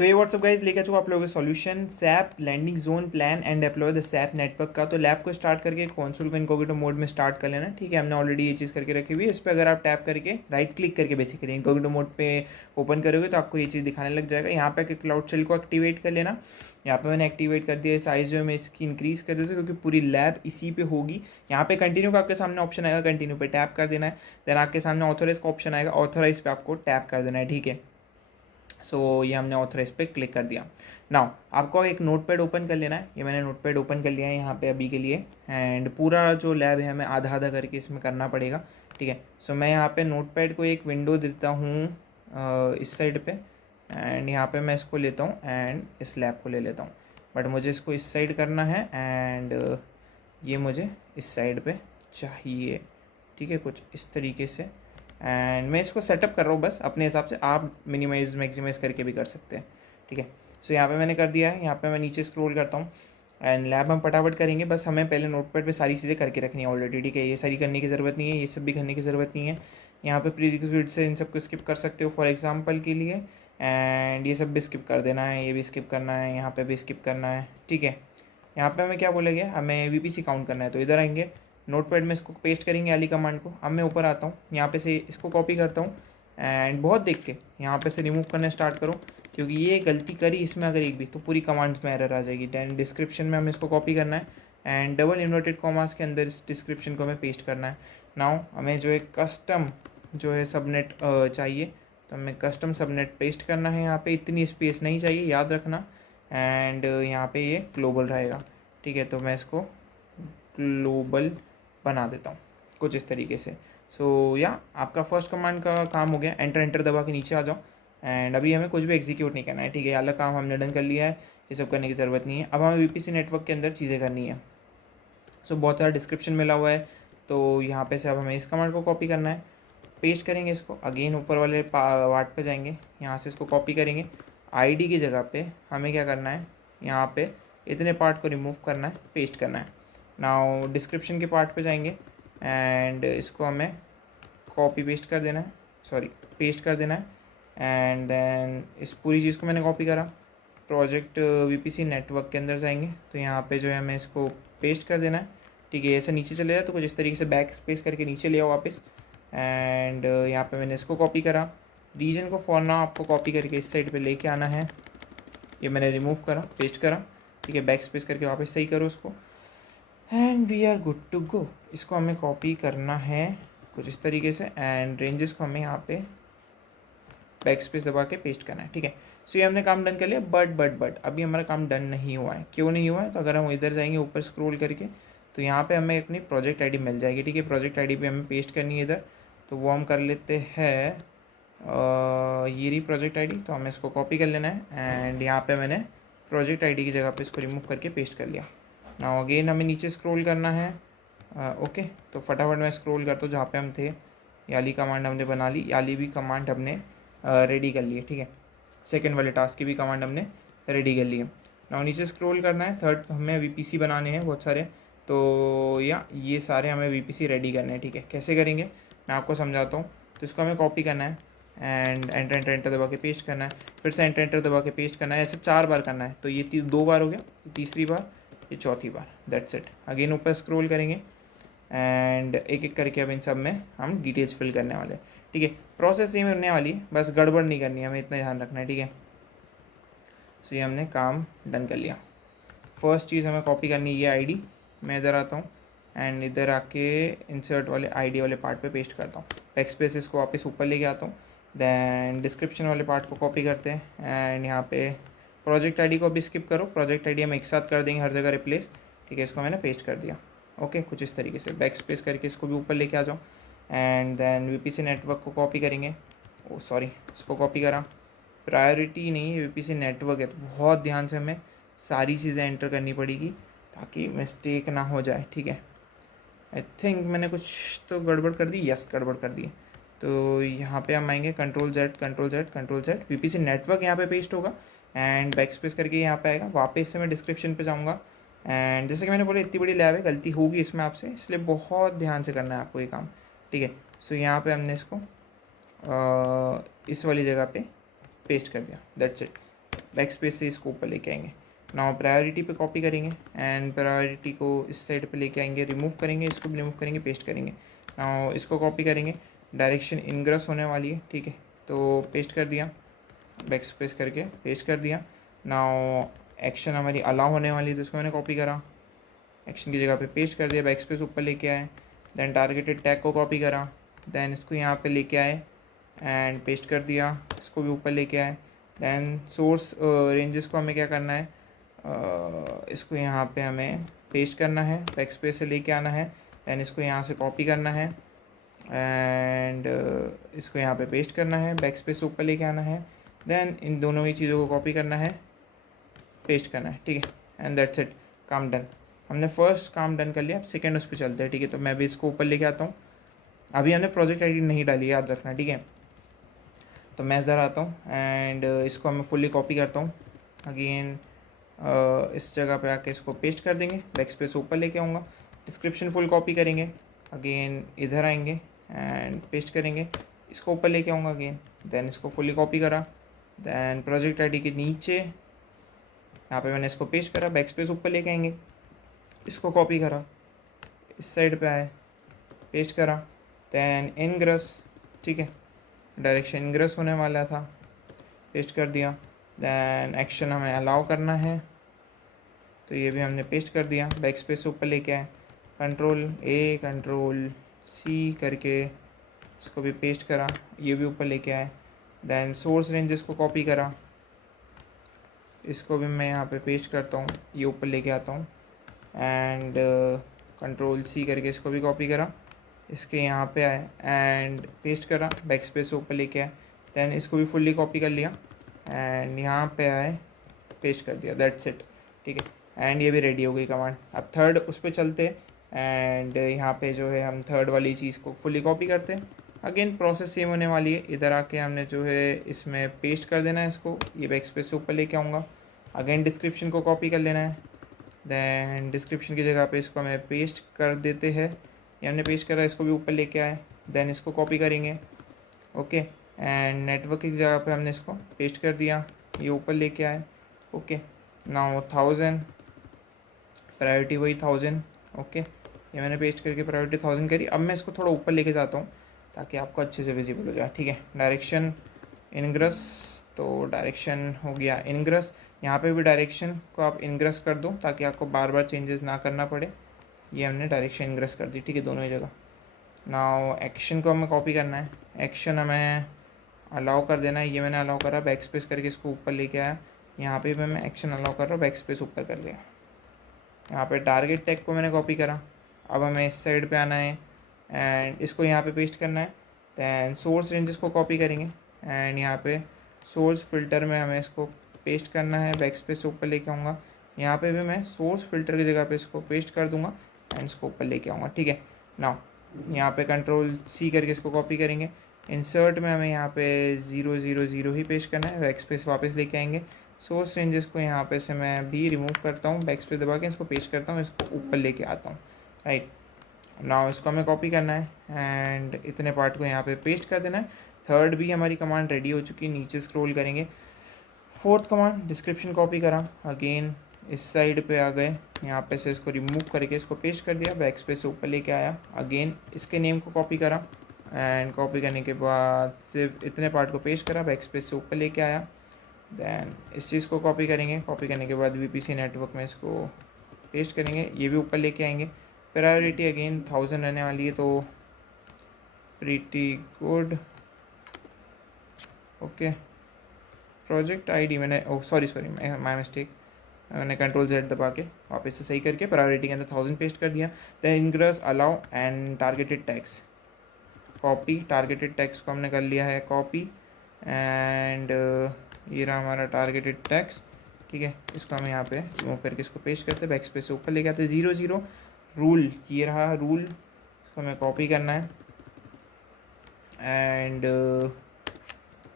सो ये what's up guys लेकर चुका आप लोगों के solution SAP landing zone plan and deploy the SAP network का। तो लैब को स्टार्ट करके कंसोल को इनकॉग्निटो मोड में स्टार्ट कर लेना। ठीक है, हमने ऑलरेडी ये चीज़ करके रखी हुई है। इस पर अगर आप टैप करके राइट क्लिक करके बेसिकली इनकॉग्निटो मोड पे ओपन करोगे तो आपको ये चीज़ दिखाने लग जाएगा। यहाँ पे क्लाउड शेल को एक्टिवेट कर लेना। यहाँ पे मैंने एक्टिवेट कर दिया। साइज जो है मैं इसकी इंक्रीज़ कर देता हूँ क्योंकि पूरी लैब इसी पे होगी। यहाँ पे कंटिन्यू का आपके सामने ऑप्शन आएगा, कंटिन्यू पे टैप कर देना है। देन आपके सामने ऑथोराइज का ऑप्शन आएगा, ऑथोराइज पे आपको टैप कर देना है। ठीक है, सो ये हमने ऑथराइज पे क्लिक कर दिया। नाउ आपको एक नोटपैड ओपन कर लेना है। ये मैंने नोटपैड ओपन कर लिया है यहाँ पे अभी के लिए। एंड पूरा जो लैब है हमें आधा आधा करके इसमें करना पड़ेगा। ठीक है, सो मैं यहाँ पे नोटपैड को एक विंडो देता हूँ इस साइड पे। एंड यहाँ पे मैं इसको लेता हूँ एंड इस लैब को ले लेता हूँ। बट मुझे इसको इस साइड करना है एंड ये मुझे इस साइड पे चाहिए। ठीक है, कुछ इस तरीके से। एंड मैं इसको सेटअप कर रहा हूँ बस अपने हिसाब से, आप मिनिमाइज़ मैक्सिमाइज़ करके भी कर सकते हैं। ठीक है, सो यहाँ पे मैंने कर दिया है। यहाँ पे मैं नीचे स्क्रॉल करता हूँ एंड लैब हम फटाफट करेंगे। बस हमें पहले नोटपैड पे सारी चीज़ें करके रखनी है ऑलरेडी। ठीक है, ये सारी करने की ज़रूरत नहीं है, ये सब भी करने की ज़रूरत नहीं है। यहाँ पे प्रीरिक्विजिट से इन सब को स्किप कर सकते हो फॉर एग्जाम्पल के लिए। एंड ये सब भी स्किप कर देना है, ये भी स्किप करना है, यहाँ पर भी स्किप करना है। ठीक है, यहाँ पे हमें क्या बोलेंगे, हमें वीपीसी काउंट करना है। तो इधर आएंगे, नोटपैड में इसको पेस्ट करेंगे वाली कमांड को। अब मैं ऊपर आता हूँ, यहाँ पे से इसको कॉपी करता हूँ एंड बहुत देख के यहाँ पे से रिमूव करना स्टार्ट करो, क्योंकि ये गलती करी इसमें अगर एक भी तो पूरी कमांड्स में एरर आ जाएगी। दैन डिस्क्रिप्शन में हमें इसको कॉपी करना है एंड डबल इन्वर्टेड कॉमास के अंदर इस डिस्क्रिप्शन को हमें पेस्ट करना है। नाउ हमें जो है कस्टम जो है सबनेट चाहिए, तो हमें कस्टम सबनेट पेस्ट करना है। यहाँ पे इतनी स्पेस नहीं चाहिए, याद रखना। एंड यहाँ पे ये ग्लोबल रहेगा। ठीक है, तो मैं इसको ग्लोबल बना देता हूँ कुछ इस तरीके से। सो या आपका फर्स्ट कमांड का काम हो गया। एंटर एंटर दबा के नीचे आ जाओ एंड अभी हमें कुछ भी एग्जीक्यूट नहीं करना है। ठीक है, अलग काम हमने डन कर लिया है, ये सब करने की ज़रूरत नहीं है। अब हमें वीपीसी नेटवर्क के अंदर चीज़ें करनी है। सो बहुत सारा डिस्क्रिप्शन मिला हुआ है, तो यहाँ पे से अब हमें इस कमांड को कॉपी करना है, पेस्ट करेंगे इसको। अगेन ऊपर वाले पार्ट पे जाएंगे, यहाँ से इसको कॉपी करेंगे। आईडी की जगह पे हमें क्या करना है, यहाँ पे इतने पार्ट को रिमूव करना है, पेस्ट करना है। नाउ डिस्क्रिप्शन के पार्ट पे जाएंगे एंड इसको हमें कॉपी पेस्ट कर देना है, सॉरी पेस्ट कर देना है। एंड देन इस पूरी चीज़ को मैंने कॉपी करा, प्रोजेक्ट वीपीसी नेटवर्क के अंदर जाएंगे, तो यहाँ पे जो है हमें इसको पेस्ट कर देना है। ठीक है, ऐसे नीचे चले जाए तो कुछ इस तरीके से बैक स्पेस करके नीचे ले आओ वापस। एंड यहाँ पे मैंने इसको कॉपी करा, रीजन को फॉर नाउ आपको कॉपी करके इस साइड पे लेके आना है। ये मैंने रिमूव करा, पेस्ट करा। ठीक है, बैक स्पेस करके वापस सही करो उसको and we are good to go. इसको हमें कॉपी करना है कुछ इस तरीके से एंड रेंजेस को हमें यहाँ पे बैक स्पेस दबा के पेस्ट करना है। ठीक है, सो ये हमने काम डन कर लिया। बट अभी हमारा काम डन नहीं हुआ है। क्यों नहीं हुआ है, तो अगर हम इधर जाएंगे ऊपर स्क्रॉल करके तो यहाँ पे हमें अपनी प्रोजेक्ट आईडी मिल जाएगी। ठीक है, प्रोजेक्ट आईडी भी हमें पेस्ट करनी है इधर, तो वो हम कर लेते हैं। ये रही प्रोजेक्ट आईडी, तो हमें इसको कॉपी कर लेना है एंड यहाँ पे मैंने प्रोजेक्ट आईडी की जगह पे इसको रिमूव करके पेस्ट कर लिया। नाउ अगेन हमें नीचे स्क्रॉल करना है। ओके, तो फटाफट मैं स्क्रॉल करता हूँ जहाँ पे हम थे। याली कमांड हमने बना ली, याली भी कमांड हमने रेडी कर ली है। ठीक है, सेकंड वाले टास्क की भी कमांड हमने रेडी कर ली है। नाउ नीचे स्क्रॉल करना है, थर्ड हमें वीपीसी बनाने हैं बहुत सारे, तो या ये सारे हमें वीपीसी रेडी करने हैं। ठीक है, कैसे करेंगे मैं आपको समझाता हूँ। तो इसको हमें कॉपी करना है एंड एंटर एंटर एंटर दबा के पेस्ट करना है, फिर से एंटर एंटर दबा के पेस्ट करना है। ऐसे 4 बार करना है, तो ये 2 बार हो गया, ये तीसरी बार, ये चौथी बार, दैट्स इट। अगेन ऊपर स्क्रॉल करेंगे एंड एक एक करके अब इन सब में हम डिटेल्स फिल करने वाले हैं। ठीक है, प्रोसेस सेम होने वाली है, बस गड़बड़ नहीं करनी है, हमें इतना ध्यान रखना है। ठीक है, सो ये हमने काम डन कर लिया। फर्स्ट चीज़ हमें कॉपी करनी है ये आईडी। मैं इधर आता हूँ एंड इधर आके इंसर्ट वाले आईडी वाले पार्ट पे पेस्ट करता हूँ। बैक स्पेस को वापस ऊपर लेके आता हूँ। दैन डिस्क्रिप्शन वाले पार्ट को कॉपी करते हैं एंड यहाँ पे प्रोजेक्ट आईडी को भी स्किप करो, प्रोजेक्ट आईडी हम एक साथ कर देंगे हर जगह रिप्लेस। ठीक है, इसको मैंने पेस्ट कर दिया। ओके, कुछ इस तरीके से बैक स्पेस करके इसको भी ऊपर लेके आ जाओ एंड देन वीपीसी नेटवर्क को कॉपी करेंगे। ओ सॉरी, इसको कॉपी करा, प्रायोरिटी नहीं है, वीपीसी नेटवर्क है, तो बहुत ध्यान से हमें सारी चीज़ें एंटर करनी पड़ेगी ताकि मिस्टेक ना हो जाए। ठीक है, आई थिंक मैंने कुछ तो गड़बड़ कर दी, यस गड़बड़ कर दी। तो यहाँ पे हम आएंगे, कंट्रोल जेड, वीपीसी नेटवर्क यहाँ पे पेस्ट होगा एंड बैक स्पेस करके यहाँ पे आएगा। वापस से मैं डिस्क्रिप्शन पे जाऊँगा एंड जैसे कि मैंने बोला इतनी बड़ी लैब है, गलती होगी इसमें आपसे, इसलिए बहुत ध्यान से करना है आपको ये काम। ठीक है, सो यहाँ पे हमने इसको इस वाली जगह पे पेस्ट कर दिया, दैट्स इट। बैक स्पेस से इसको ऊपर लेके आएंगे। नाउ प्रायोरिटी पे कॉपी करेंगे एंड प्रायोरिटी को इस साइड पे लेके आएंगे, रिमूव करेंगे, इसको भी रिमूव करेंगे, पेस्ट करेंगे। नाउ इसको कॉपी करेंगे, डायरेक्शन इनग्रेस होने वाली है, ठीक है, तो पेस्ट कर दिया, बैक स्पेस करके पेस्ट कर दिया। नाउ एक्शन हमारी अलाउ होने वाली है तो इसको मैंने कॉपी करा, एक्शन की जगह पे पेस्ट कर दिया, बैक स्पेस ऊपर लेके आए। देन टारगेटेड टैग को कॉपी करा, देन इसको यहाँ पे लेके आए एंड पेस्ट कर दिया, इसको भी ऊपर लेके आए। देन सोर्स रेंजेस को हमें क्या करना है, इसको यहाँ पे हमें पेस्ट करना है, बैक स्पेस से लेके आना है। देन इसको यहाँ से कॉपी करना है एंड इसको यहाँ पे पेस्ट करना है, बैक स्पेस से ऊपर लेके आना है। देन इन दोनों ही चीज़ों को कॉपी करना है, पेस्ट करना है, ठीक है, एंड दैट्स इट, काम डन। हमने फर्स्ट काम डन कर लिया, अब सेकेंड उस पर चलते हैं, ठीक है। तो मैं भी इसको ऊपर लेके आता हूँ। अभी हमने प्रोजेक्ट आईडी नहीं डाली, याद रखना, ठीक है। तो मैं इधर आता हूँ एंड इसको हमें फुल्ली कॉपी करता हूँ अगेन, इस जगह पे आके इसको पेस्ट कर देंगे, बैक स्पेस ऊपर लेके आऊँगा, डिस्क्रिप्शन फुल कॉपी करेंगे, अगेन इधर आएंगे एंड पेस्ट करेंगे, इसको ऊपर लेके आऊँगा अगेन। देन इसको फुल्ली कॉपी करा, देन प्रोजेक्ट आईडी के नीचे यहाँ पे मैंने इसको पेस्ट करा, बैक स्पेस ऊपर लेके आएंगे, इसको कॉपी करा, इस साइड पे आए, पेस्ट करा, देन इनग्रेस, ठीक है, डायरेक्शन इनग्रेस होने वाला था, पेस्ट कर दिया। देन एक्शन हमें अलाउ करना है तो ये भी हमने पेस्ट कर दिया, बैक स्पेस ऊपर लेके आए, कंट्रोल ए कंट्रोल सी करके इसको भी पेस्ट करा, ये भी ऊपर लेके आए। देन सोर्स रेंजेस को कॉपी करा, इसको भी मैं यहाँ पे पेस्ट करता हूँ, ये ऊपर लेके आता हूँ एंड कंट्रोल सी करके इसको भी कॉपी करा, इसके यहाँ पे आए एंड पेस्ट करा, बैक स्पेस ऊपर लेके आए। देन इसको भी फुल्ली कॉपी कर लिया एंड यहाँ पे आए, पेस्ट कर दिया, दैट्स इट, ठीक है। एंड ये भी रेडी हो गई कमांड। अब थर्ड उस पर चलते एंड यहाँ पे जो है हम थर्ड वाली चीज़ को फुल्ली कॉपी करते हैं। अगेन प्रोसेस सेम होने वाली है, इधर आके हमने जो है इसमें पेस्ट कर देना है इसको, ये बैक स्पेस से ऊपर लेके आऊँगा। अगेन डिस्क्रिप्शन को कॉपी कर लेना है, देन डिस्क्रिप्शन की जगह पे इसको हमें पेस्ट कर देते हैं, ये हमने पेस्ट करा, इसको भी ऊपर लेके आए। देन इसको कॉपी करेंगे, ओके, एंड नेटवर्क की जगह पे हमने इसको पेस्ट कर दिया, ये ऊपर लेके आए, ओके। नाउ 1000 प्रायोरिटी वही 1000, ओके, ये मैंने पेस्ट करके प्रायोरिटी 1000 करी। अब मैं इसको थोड़ा ऊपर लेके जाता हूँ ताकि आपको अच्छे से विजिबल हो जाए, ठीक है। डायरेक्शन इनग्रेस, तो डायरेक्शन हो गया इनग्रेस, यहाँ पे भी डायरेक्शन को आप इनग्रेस कर दो ताकि आपको बार बार चेंजेस ना करना पड़े। ये हमने डायरेक्शन इनग्रेस कर दी, ठीक है, दोनों ही जगह। नाउ एक्शन को हमें कॉपी करना है, एक्शन हमें अलाउ कर देना है, ये मैंने अलाउ करा, बैक स्पेस करके इसको ऊपर लेके आया, यहाँ पे भी मैं एक्शन अलाउ कर रहा हूँ, बैक स्पेस ऊपर कर लिया। यहाँ पे टारगेट टैग को मैंने कॉपी करा, अब हमें इस साइड पे आना है एंड इसको यहाँ पे पेस्ट करना है। दैन सोर्स रेंजेस को कॉपी करेंगे एंड यहाँ पे सोर्स फिल्टर में हमें इसको पेस्ट करना है, बैक स्पेस ऊपर लेके आऊँगा, यहाँ पे भी मैं सोर्स फिल्टर की जगह पे इसको पेस्ट कर दूँगा एंड इसको ऊपर लेके आऊँगा, ठीक है। नाउ यहाँ पे कंट्रोल सी करके इसको कॉपी करेंगे, इंसर्ट में हमें यहाँ पे 000 ही पेस्ट करना है, बैक स्पेस वापस लेके आएंगे। सोर्स रेंजेस को यहाँ पे से मैं भी रिमूव करता हूँ, बैक स्पेस दबा के इसको पेस्ट करता हूँ, इसको ऊपर लेके आता हूँ, राइट। नाउ इसको हमें कॉपी करना है एंड इतने पार्ट को यहाँ पे पेस्ट कर देना है। थर्ड भी हमारी कमांड रेडी हो चुकी है, नीचे स्क्रॉल करेंगे। फोर्थ कमांड डिस्क्रिप्शन कॉपी करा, अगेन इस साइड पे आ गए, यहाँ पे से इसको रिमूव करके इसको पेस्ट कर दिया, बैक स्पेस से ऊपर लेके आया, अगेन इसके नेम को कॉपी करा एंड कॉपी करने के बाद सिर्फ इतने पार्ट को पेस्ट करा, बैक स्पेस से ऊपर लेके आया। दैन इस चीज़ को कॉपी करेंगे, कॉपी करने के बाद VPC नेटवर्क में इसको पेस्ट करेंगे, ये भी ऊपर लेके आएंगे। प्रायोरिटी अगेन 1000 रहने वाली है, तो pretty good, okay. Project ID मैंने सॉरी माय मिस्टेक, मैंने कंट्रोल Z दबा के वापस से सही करके प्रायोरिटी के अंदर 1000 पेस्ट कर दिया। Then ingress allow and targeted tags copy, targeted tags को हमने कर लिया है कॉपी एंड ये रहा हमारा टारगेटेड टैग्स, ठीक है। इसको हम यहाँ पे रिमूव करके इसको पेस्ट करते हैं, बैक स्पेस से ऊपर लेके आते हैं। 00 रूल, ये रहा रूल, इसको हमें कॉपी करना है एंड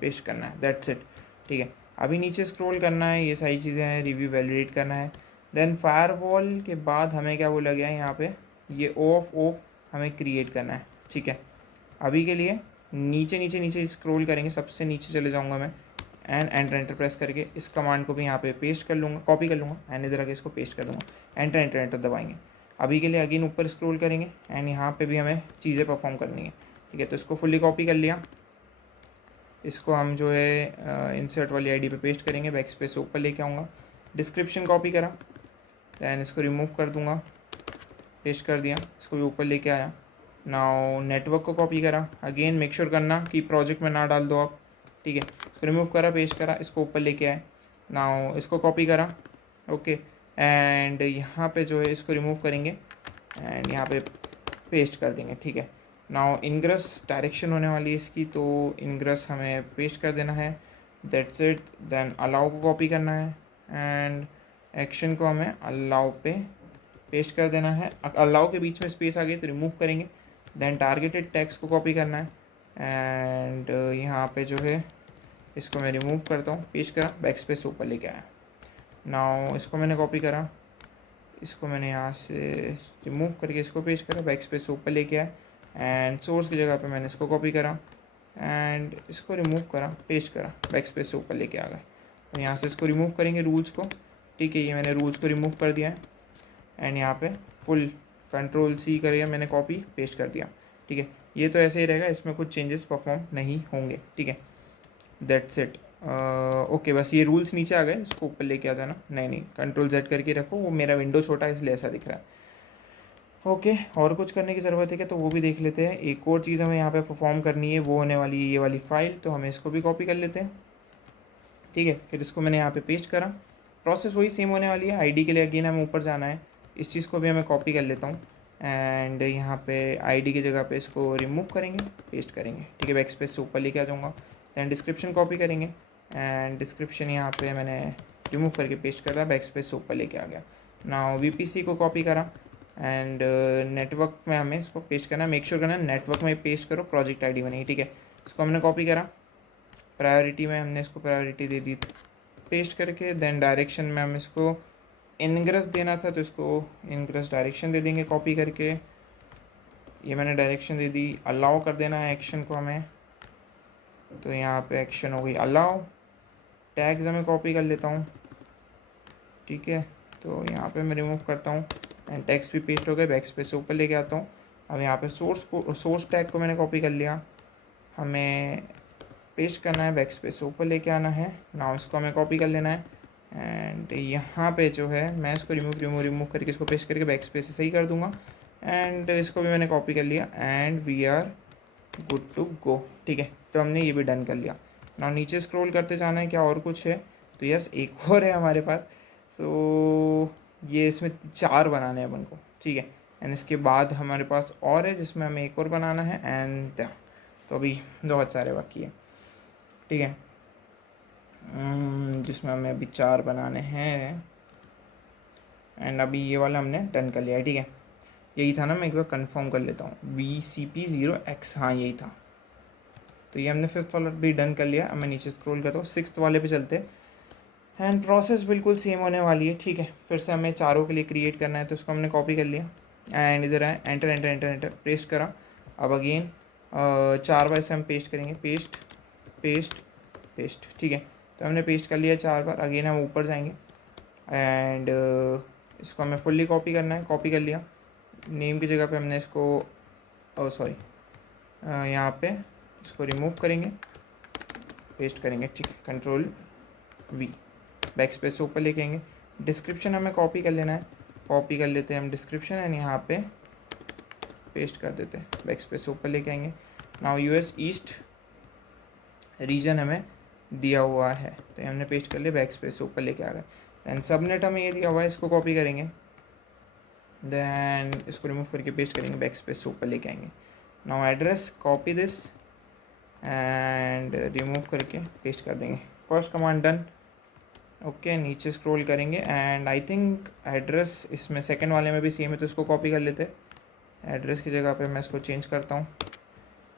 पेस्ट करना है, दैट्स इट, ठीक है। अभी नीचे स्क्रॉल करना है, ये सारी चीज़ें हैं, रिव्यू वैलिडेट करना है। देन फायरवॉल के बाद हमें क्या बोला गया है यहाँ पे, ये O हमें क्रिएट करना है, ठीक है। अभी के लिए नीचे नीचे नीचे स्क्रॉल करेंगे, सबसे नीचे चले जाऊँगा मैं एंड एंटर एंटर प्रेस करके इस कमांड को भी यहाँ पे पेस्ट कर लूँगा, कॉपी कर लूँगा एंड इधर आके इसको पेस्ट कर दूँगा। एंटर एंटर एंटर दबाएंगे। अभी के लिए अगेन ऊपर स्क्रॉल करेंगे एंड यहाँ पे भी हमें चीज़ें परफॉर्म करनी है, ठीक है। तो इसको फुल्ली कॉपी कर लिया, इसको हम जो है इंसर्ट वाली आईडी पे पेस्ट करेंगे, बैक स्पेस ऊपर लेके आऊँगा, डिस्क्रिप्शन कॉपी करा, दैन इसको रिमूव कर दूँगा, पेस्ट कर दिया, इसको भी ऊपर लेके आया। नाउ नेटवर्क को कॉपी करा, अगेन मेक श्योर करना कि प्रोजेक्ट में ना डाल दो आप, ठीक है। इसको रिमूव करा, पेस्ट करा, इसको ऊपर लेके आए। नाउ इसको कॉपी करा, ओके, एंड यहाँ पे जो है इसको रिमूव करेंगे एंड यहाँ पे पेस्ट कर देंगे, ठीक है। नाउ इनग्रेस डायरेक्शन होने वाली है इसकी, तो इनग्रेस हमें पेस्ट कर देना है, दैट्स इट। देन अलाउ को कॉपी करना है एंड एक्शन को हमें अलाउ पे पेस्ट कर देना है। अलाउ के बीच में स्पेस आ गई तो रिमूव करेंगे। देन टारगेटेड टेक्स्ट को कॉपी करना है एंड यहाँ पे जो है इसको मैं रिमूव करता हूँ, पेस्ट करा, बैक स्पेस ऊपर लेके आया। नाउ इसको मैंने कॉपी करा, इसको मैंने यहाँ से रिमूव करके इसको पेस्ट करा, बैक स्पेस ऊपर लेके आया एंड सोर्स की जगह पे मैंने इसको कॉपी करा एंड इसको रिमूव करा, पेस्ट करा, बैक स्पेस से ऊपर लेके आ गए। तो यहाँ से इसको रिमूव करेंगे रूल्स को, ठीक है। ये मैंने रूल्स को रिमूव कर दिया है एंड यहाँ पे फुल कंट्रोल सी करिए, मैंने कॉपी पेस्ट कर दिया, ठीक है। ये तो ऐसे ही रहेगा, इसमें कुछ चेंजेस परफॉर्म नहीं होंगे, ठीक है। That's it, okay. बस ये रूल्स नीचे आ गए, इसको ऊपर लेके आ जाना। नहीं, कंट्रोल जेड करके रखो, वो मेरा विंडो छोटा है इसलिए ऐसा दिख रहा है, ओके। और कुछ करने की ज़रूरत है क्या, तो वो भी देख लेते हैं। एक और चीज़ हमें यहाँ पे परफॉर्म करनी है, वो होने वाली है ये वाली फाइल, तो हमें इसको भी कॉपी कर लेते हैं, ठीक है। फिर इसको मैंने यहाँ पे पेस्ट करा, प्रोसेस वही सेम होने वाली है। आईडी के लिए अगेन हमें ऊपर जाना है, इस चीज़ को भी हमें कॉपी कर लेता हूँ एंड यहाँ पे आईडी की जगह पे इसको रिमूव करेंगे, पेस्ट करेंगे, ठीक है। बैक स्पेस से ऊपर लेके आ जाऊँगा। दैन डिस्क्रिप्शन कॉपी करेंगे एंड डिस्क्रिप्शन यहाँ पे मैंने रिमूव करके पेस्ट कर दिया, बैक स्पेस से ऊपर लेके आ गया। नाउ वीपीसी को कॉपी करा एंड नेटवर्क में हमें इसको पेस्ट करना है। मेक श्योर करना नेटवर्क में पेस्ट करो, प्रोजेक्ट आईडी बनेगी, ठीक है। इसको हमने कॉपी करा, प्रायोरिटी में हमने इसको प्रायोरिटी दे दी पेस्ट करके। देन डायरेक्शन में हम इसको इनग्रेस देना था, तो इसको इनग्रेस डायरेक्शन दे देंगे कॉपी करके। ये मैंने डायरेक्शन दे दी। अलाउ कर देना है एक्शन को हमें, तो यहाँ पे एक्शन हो गई अलाउ। टैग्स हमें कॉपी कर लेता हूँ, ठीक है। तो यहाँ पे मैं रिमूव करता हूँ एंड टैग्स भी पेस्ट हो गए, बैक स्पेस से ऊपर लेके आता हूँ। अब यहाँ पे सोर्स टैग को मैंने कॉपी कर लिया, हमें पेस्ट करना है, बैक स्पेस से ऊपर लेके आना है। नाउ इसको हमें कॉपी कर लेना है एंड यहाँ पे जो है मैं इसको रिमूव करके इसको पेस्ट करके बैक स्पेस से सही कर दूंगा एंड इसको भी मैंने कॉपी कर लिया and we are good to go, ठीक है। तो हमने ये भी डन कर लिया। नाउ नीचे स्क्रॉल करते जाना है, क्या और कुछ है, तो यस एक और है हमारे पास। सो ये इसमें 4 बनाने हैं अपन को, ठीक है। एंड इसके बाद हमारे पास और है जिसमें हमें एक और बनाना है एंड तो अभी बहुत सारे बाकी है, ठीक है। जिसमें हमें अभी 4 बनाने हैं एंड अभी ये वाला हमने डन कर लिया है, ठीक है। यही था ना, मैं एक बार कंफर्म कर लेता हूँ, BCP0X, हाँ यही था। तो ये हमने 5th वाला भी डन कर लिया। अब मैं नीचे स्क्रॉल करता हूँ, 6th वाले पे चलते एंड प्रोसेस बिल्कुल सेम होने वाली है, ठीक है। फिर से हमें चारों के लिए क्रिएट करना है, तो उसको हमने कॉपी कर लिया एंड इधर आए, enter enter enter enter paste करा। अब अगेन 4 बार से हम पेस्ट करेंगे, पेस्ट पेस्ट पेस्ट, ठीक है। तो हमने पेस्ट कर लिया 4 बार। अगेन हम ऊपर जाएंगे एंड इसको हमें फुल्ली कॉपी करना है, कॉपी कर लिया। नेम की जगह पे हमने इसको सॉरी यहाँ पे इसको रिमूव करेंगे, पेस्ट करेंगे, ठीक है। कंट्रोल V, बैक स्पेस से ऊपर लेके आएंगे। डिस्क्रिप्शन हमें कॉपी कर लेना है, कॉपी कर लेते हैं हम डिस्क्रिप्शन एंड यहाँ पे पेस्ट कर देते हैं, बैक स्पेस से ऊपर लेके आएंगे। नाउ US ईस्ट रीजन हमें दिया हुआ है, तो ये हमने पेस्ट कर लिया, बैक स्पेस से ऊपर लेके आ गए। दैन सबनेट हमें ये दिया हुआ है, इसको कॉपी करेंगे, देन इसको रिमूव करके पेस्ट करेंगे, बैक स्पेस से ऊपर लेके आएंगे। Now address, copy this and remove करके पेस्ट कर देंगे। First command done, okay. नीचे स्क्रॉल करेंगे एंड आई थिंक एड्रेस इसमें सेकंड वाले में भी सेम है, तो इसको कॉपी कर लेते हैं। एड्रेस की जगह पे मैं इसको चेंज करता हूँ,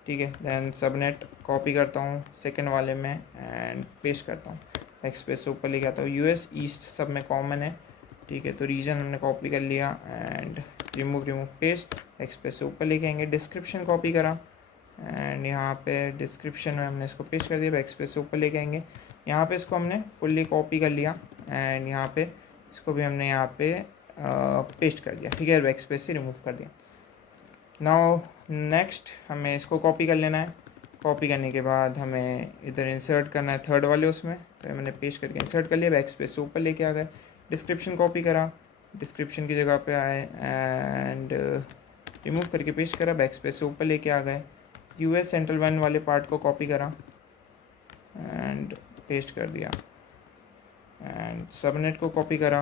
ठीक है। देन सबनेट कॉपी करता हूँ सेकंड वाले में एंड पेस्ट करता हूँ, बैक स्पेस से ऊपर लेके आता हूँ। US ईस्ट सब में कॉमन है, ठीक है। तो रीजन हमने कॉपी कर लिया and remove paste, back space से ऊपर लेके आएंगे। डिस्क्रिप्शन कॉपी करा एंड यहाँ पे डिस्क्रिप्शन में हमने इसको पेस्ट कर दिया, बैक स्पेस से ऊपर लेके आएंगे। यहाँ पे इसको हमने फुल्ली कॉपी कर लिया एंड यहाँ पे इसको भी हमने यहाँ पे पेस्ट कर दिया, ठीक है, बैक स्पेस से रिमूव कर दिया। नाउ नेक्स्ट हमें इसको कॉपी कर लेना है। कॉपी करने के बाद हमें इधर इंसर्ट करना है थर्ड वाले उसमें, तो मैंने पेस्ट करके इंसर्ट कर लिया, बैक स्पेस से ऊपर लेके आ गए। डिस्क्रिप्शन कॉपी करा, डिस्क्रिप्शन की जगह पे आए एंड रिमूव करके पेस्ट करा, बैक स्पेस से ऊपर लेके आ गए। यूएस सेंट्रल वन वाले पार्ट को कॉपी करा एंड पेस्ट कर दिया एंड सबनेट को कॉपी करा,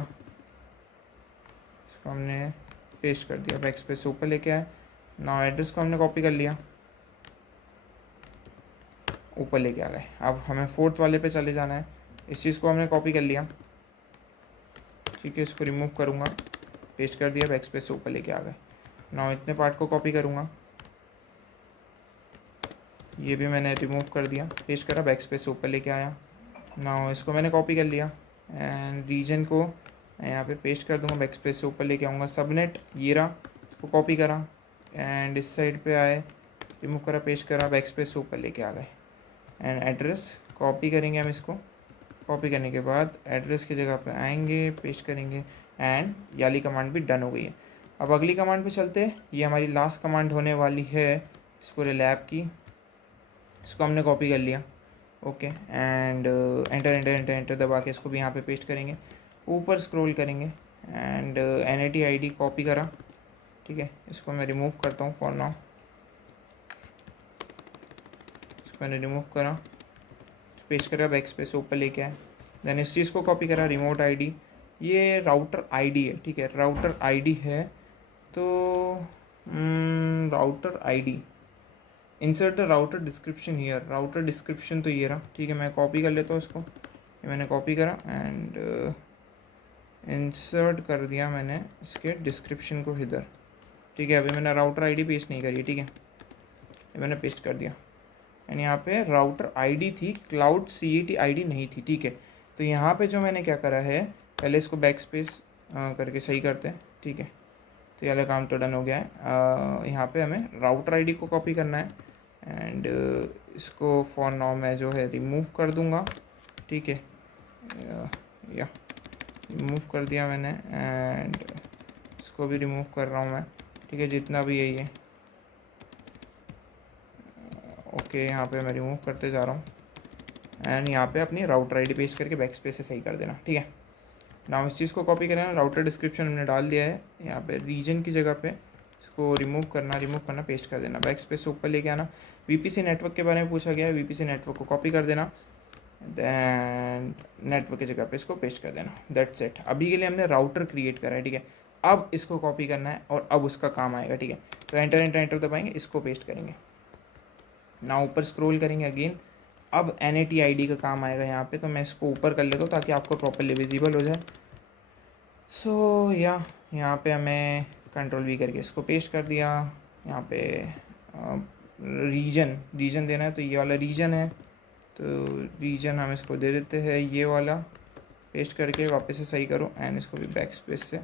इसको हमने पेस्ट कर दिया, बैक स्पेस से ऊपर लेके आए। नाउ एड्रेस को हमने कॉपी कर लिया, ऊपर लेके आ गए। अब हमें फोर्थ वाले पे चले जाना है। इस चीज़ को हमने कॉपी कर लिया, ठीक है, इसको रिमूव करूँगा, पेस्ट कर दिया, बैक स्पेस से ऊपर लेके आ गए। नाउ इतने पार्ट को कॉपी करूँगा, ये भी मैंने रिमूव कर दिया, पेस्ट करा, बैक स्पेस से ऊपर लेके आया। नाउ इसको मैंने कॉपी कर लिया एंड रीजन को यहाँ पे पेस्ट कर दूँगा, बैक स्पेस से ऊपर लेके आऊँगा। सबनेट ये रहा, इसको कॉपी करा एंड इस साइड पे आए, रिमूव करा, पेस्ट करा, बैक स्पेस से ऊपर लेके आ गए। एंड एड्रेस कॉपी करेंगे हम, इसको कॉपी करने के बाद एड्रेस की जगह पे आएंगे, पेस्ट करेंगे एंड ये वाली कमांड भी डन हो गई है। अब अगली कमांड पे चलते हैं, ये हमारी लास्ट कमांड होने वाली है इस पूरे लैब की। इसको हमने कॉपी कर लिया, okay, and enter enter enter enter दबा के इसको भी यहाँ पे पेस्ट करेंगे, ऊपर स्क्रॉल करेंगे एंड NAT ID कॉपी करा, ठीक है, इसको मैं रिमूव करता हूँ फॉर नाउ। इसको मैंने रिमूव करा, पेस्ट करा, बैक स्पेस से ऊपर लेके आए। देन इस चीज़ को कॉपी करा, रिमोट ID, ये राउटर ID है, ठीक है, राउटर ID है, तो router ID, insert the router description here, router description तो ये रहा, ठीक है, मैं कॉपी कर लेता हूँ इसको, ये मैंने कॉपी करा एंड इंसर्ट कर दिया मैंने इसके डिस्क्रिप्शन को इधर, ठीक है। अभी मैंने राउटर ID पेस्ट नहीं करी है, ठीक है, ये मैंने पेस्ट कर दिया एंड यहाँ पे राउटर ID थी, क्लाउड CAT ID नहीं थी, ठीक है। तो यहाँ पे जो मैंने क्या करा है, पहले इसको बैक स्पेस करके सही करते हैं, ठीक है, तो ये वाला काम तो डन हो गया है। यहाँ पे हमें राउटर ID को कॉपी करना है एंड इसको फॉर नाउ मैं जो है रिमूव कर दूँगा, ठीक है, या रिमूव कर दिया मैंने एंड इसको भी रिमूव कर रहा हूँ मैं, ठीक है, जितना भी यही है, ओके, यहाँ पे मैं रिमूव करते जा रहा हूँ एंड यहाँ पे अपनी राउटर ID पेस्ट करके बैक स्पेस से सही कर देना, ठीक है। नाउ इस चीज़ को कॉपी करें, राउटर डिस्क्रिप्शन हमने डाल दिया है, यहाँ पे रीजन की जगह पे इसको रिमूव करना, पेस्ट कर देना, बैक स्पेस से ऊपर लेके आना। VPC नेटवर्क के बारे में पूछा गया है, VPC नेटवर्क को कॉपी कर देना, दैन नेटवर्क की जगह पे इसको पेस्ट कर देना, दैट्स इट। अभी के लिए हमने राउटर क्रिएट करा है, ठीक है, अब इसको कॉपी करना है और अब उसका काम आएगा, ठीक है। तो एंटर एंटर एंटर दबाएंगे, इसको पेस्ट करेंगे, ना ऊपर स्क्रॉल करेंगे अगेन, अब NAT ID का काम आएगा यहाँ पे, तो मैं इसको ऊपर कर लेता हूँ ताकि आपको प्रॉपरली विजिबल हो जाए। सो यहाँ पे हमें कंट्रोल V करके इसको पेस्ट कर दिया। यहाँ पे रीजन देना है, तो ये वाला रीजन है, तो रीजन हम इसको दे देते हैं, ये वाला पेस्ट करके वापस से सही करो एंड इसको भी बैक स्पेस से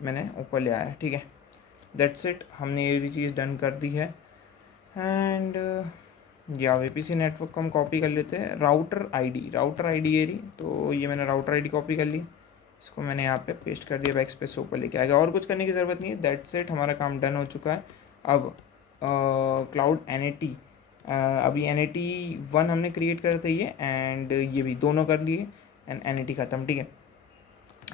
मैंने ऊपर ले आया, ठीक है, दैट्स इट। हमने ये भी चीज़ डन कर दी है एंड या VPC नेटवर्क को हम कॉपी कर लेते हैं, राउटर ID ये रही, तो ये मैंने राउटर ID कॉपी कर ली, इसको मैंने यहाँ पे पेस्ट कर दिया, बैक स्पेस से ऊपर लेके आएगा, और कुछ करने की ज़रूरत नहीं है, दैट्स इट, हमारा काम डन हो चुका है। अब क्लाउड NAT, अभी NAT1 हमने क्रिएट करे थे ये एंड ये भी दोनों कर लिए एंड NAT ख़त्म, ठीक है।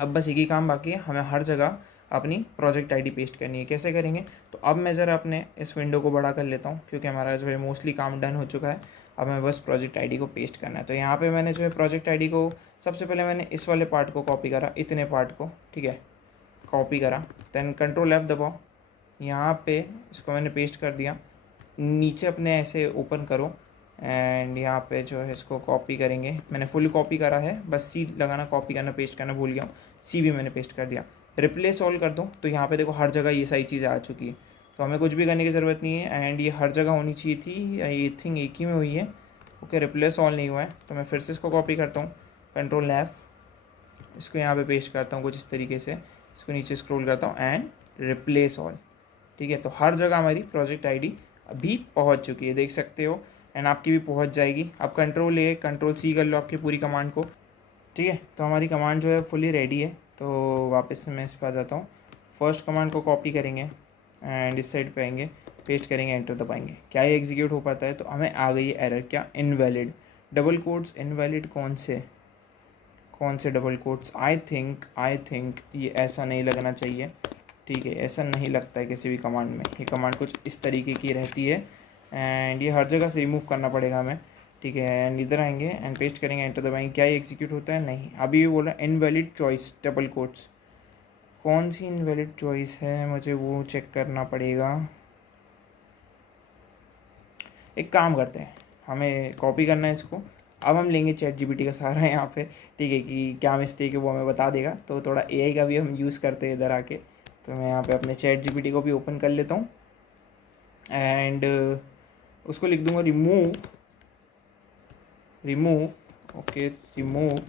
अब बस एक ही काम बाकी है, हमें हर जगह अपनी प्रोजेक्ट ID पेस्ट करनी है। कैसे करेंगे, तो अब मैं ज़रा अपने इस विंडो को बड़ा कर लेता हूँ क्योंकि हमारा जो है मोस्टली काम डन हो चुका है। अब हमें बस प्रोजेक्ट ID को पेस्ट करना है। तो यहाँ पे मैंने जो है प्रोजेक्ट ID को सबसे पहले मैंने इस वाले पार्ट को कॉपी करा, इतने पार्ट को, ठीक है, कॉपी करा, दैन Ctrl F दबाओ, यहाँ पे इसको मैंने पेस्ट कर दिया, नीचे अपने ऐसे ओपन करो एंड यहाँ पे जो है इसको कॉपी करेंगे, मैंने फुल कॉपी करा है, बस C लगाना, कॉपी करना, पेस्ट करना भूल गया हूँ, C भी मैंने पेस्ट कर दिया। रिप्लेस ऑल कर दूँ तो यहाँ पे देखो हर जगह ये सारी चीज़ें आ चुकी है, तो हमें कुछ भी करने की ज़रूरत नहीं है एंड ये हर जगह होनी चाहिए थी, ये थिंग एक ही में हुई है, ओके। रिप्लेस ऑल नहीं हुआ है तो मैं फिर से इसको कॉपी करता हूँ, Ctrl F, इसको यहाँ पे पेस्ट करता हूँ कुछ इस तरीके से, इसको नीचे स्क्रॉल करता हूँ एंड रिप्लेस ऑल, ठीक है। तो हर जगह हमारी प्रोजेक्ट ID अभी पहुँच चुकी है, देख सकते हो। एंड आपकी भी पहुंच जाएगी। आप कंट्रोल C कर लो आपकी पूरी कमांड को, ठीक है। तो हमारी कमांड जो है फुली रेडी है। तो वापस से मैं इस पर आ जाता हूँ। फर्स्ट कमांड को कॉपी करेंगे एंड इस साइड पे आएंगे, पेस्ट करेंगे, एंटर दबाएंगे। क्या ये एग्जीक्यूट हो पाता है? तो हमें आ गई है एरर, क्या? Invalid double quotes. इनवैलिड कौन से डबल कोट्स? आई थिंक ये ऐसा नहीं लगना चाहिए, ठीक है। ऐसा नहीं लगता है किसी भी कमांड में। ये कमांड कुछ इस तरीके की रहती है एंड ये हर जगह से रिमूव करना पड़ेगा हमें, ठीक है। एंड इधर आएंगे एंड पेस्ट करेंगे, एंटर दबाएंगे। क्या ये एग्जीक्यूट होता है? नहीं। अभी भी बोल रहा है इनवैलिड चॉइस डबल कोट्स। कौन सी इनवैलिड चॉइस है? मुझे वो चेक करना पड़ेगा। एक काम करते हैं, हमें कॉपी करना है इसको। अब हम लेंगे ChatGPT का सहारा यहाँ पे, ठीक है, कि क्या मिस्टेक है वो हमें बता देगा। तो थोड़ा AI का भी हम यूज़ करते हैं इधर आके। तो मैं यहाँ पे अपने ChatGPT को भी ओपन कर लेता हूँ एंड उसको लिख दूँगा remove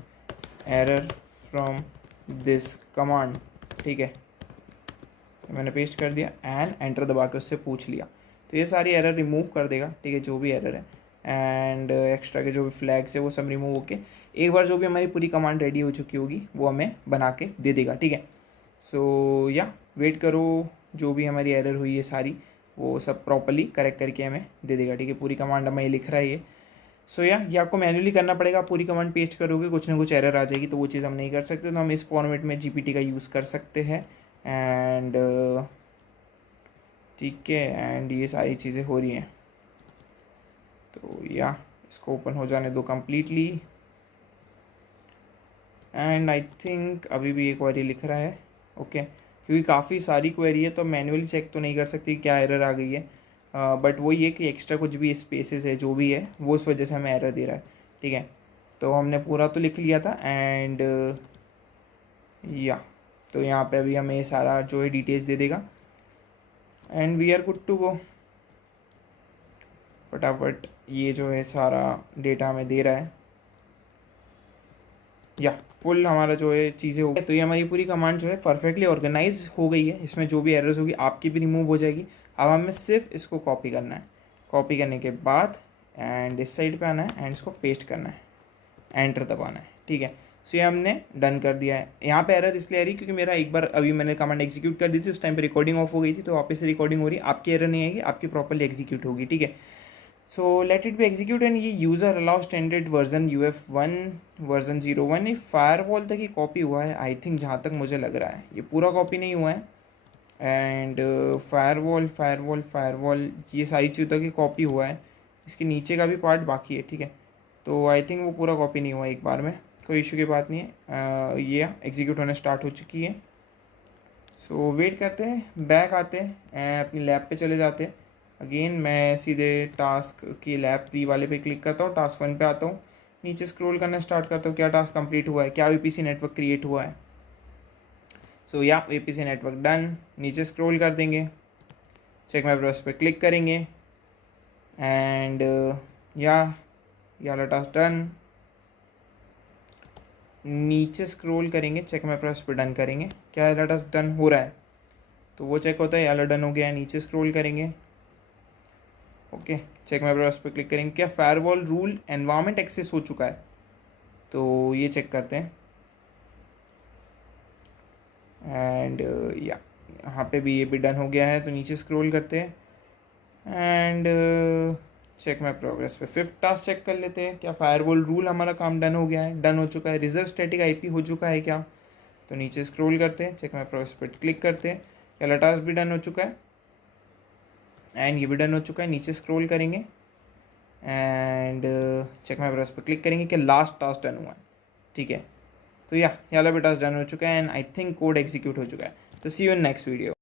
error from this command, ठीक है। तो मैंने पेस्ट कर दिया एंड एंटर दबा के उससे पूछ लिया। तो ये सारी एरर रिमूव कर देगा, ठीक है, जो भी एरर है। एंड एक्स्ट्रा के जो भी फ्लैग्स है वो सब रिमूव होके एक बार जो भी हमारी पूरी कमांड रेडी हो चुकी होगी वो हमें बना के दे देगा, ठीक है। सो या वेट करो, जो भी हमारी एरर हुई है सारी वो सब प्रॉपरली करेक्ट करके हमें दे देगा, ठीक है। पूरी कमांड हमें लिख रहा है ये। सो या ये आपको मैन्युअली करना पड़ेगा। पूरी कमांड पेस्ट करोगे कुछ ना कुछ एरर आ जाएगी, तो वो चीज़ हम नहीं कर सकते। तो हम इस फॉर्मेट में GPT का यूज़ कर सकते हैं एंड ठीक है। एंड ये सारी चीज़ें हो रही हैं। तो या इसको ओपन हो जाने दो कम्प्लीटली एंड आई थिंक अभी भी एक क्वेरी लिख रहा है, ओके। क्योंकि काफ़ी सारी क्वेरी है तो मैन्युअली चेक तो नहीं कर सकती क्या एरर आ गई है, बट वो ये कि एक्स्ट्रा कुछ भी स्पेसेस है जो भी है वो उस वजह से हमें एरर दे रहा है, ठीक है। तो हमने पूरा तो लिख लिया था एंड या तो यहाँ पे अभी हमें सारा जो है डिटेल्स दे देगा and we are good to go. फटाफट ये जो है सारा डेटा हमें दे रहा है, या फुल हमारा जो है चीज़ें हो गई। तो ये हमारी पूरी कमांड जो है परफेक्टली ऑर्गेनाइज हो गई है। इसमें जो भी एरर्स होगी आपकी भी रिमूव हो जाएगी। अब हमें सिर्फ इसको कॉपी करना है। कॉपी करने के बाद एंड इस साइड पे आना है एंड इसको पेस्ट करना है, एंटर दबाना है, ठीक है। सो ये हमने डन कर दिया है। यहाँ पे एरर इसलिए आ रही क्योंकि मेरा एक बार अभी मैंने कमांड एग्जीक्यूट कर दी थी, उस टाइम पे रिकॉर्डिंग ऑफ हो गई थी, तो वापस से रिकॉर्डिंग हो रही है। आपकी एरर नहीं आएगी, आपकी प्रॉपरली एग्जीक्यूट होगी, ठीक है। So let it be execute एंड ये user allow standard version UF1 version 01। ये फायरवॉल तक ही कॉपी हुआ है आई थिंक, जहाँ तक मुझे लग रहा है। ये पूरा कॉपी नहीं हुआ है एंड फायरवॉल ये सारी चीज़ों तक ही कॉपी हुआ है। इसके नीचे का भी पार्ट बाकी है, ठीक है। तो आई थिंक वो पूरा कॉपी नहीं हुआ एक बार में, कोई इशू की बात नहीं है। ये एग्जीक्यूट होने स्टार्ट हो चुकी है। सो वेट करते हैं, बैक आते हैं, अपनी लैब पे चले जाते हैं। अगेन मैं सीधे टास्क की लैब 3 वाले पे क्लिक करता हूँ, टास्क 1 पे आता हूँ, नीचे स्क्रॉल करना स्टार्ट करता हूँ। क्या टास्क कंप्लीट हुआ है, क्या VPC नेटवर्क क्रिएट हुआ है। सो या VPC नेटवर्क डन। नीचे स्क्रॉल कर देंगे, चेक माय प्रोग्रेस पे क्लिक करेंगे एंड या वाला टास्क डन। नीचे स्क्रॉल करेंगे, चेक माय प्रोग्रेस पे डन करेंगे। क्या वाला टास्क डन हो रहा है तो वो चेक होता है, वाला डन हो गया है। नीचे स्क्रॉल करेंगे, ओके, चेक माय प्रोग्रेस पे क्लिक करेंगे। क्या फायरवॉल रूल एनवायरनमेंट एक्सेस हो चुका है, तो ये चेक करते हैं एंड या यहाँ पे भी ये भी डन हो गया है। तो नीचे स्क्रॉल करते हैं एंड चेक माय प्रोग्रेस पे 5th टास्क चेक कर लेते हैं। क्या फायरवॉल रूल हमारा काम डन हो गया है, डन हो चुका है। रिजर्व स्टैटिक IP हो चुका है क्या, तो नीचे स्क्रॉल करते हैं, चेक माय प्रोग्रेस पे क्लिक करते हैं। क्या टास्क भी डन हो चुका है एंड ये भी डन हो चुका है। नीचे स्क्रॉल करेंगे एंड चेक माय प्रोग्रेस पे क्लिक करेंगे कि लास्ट टास्क डन हुआ है, ठीक है। तो या वाला भी टास्क डन हो चुका है and I think code execute हो चुका है। तो सी यू इन नेक्स्ट वीडियो।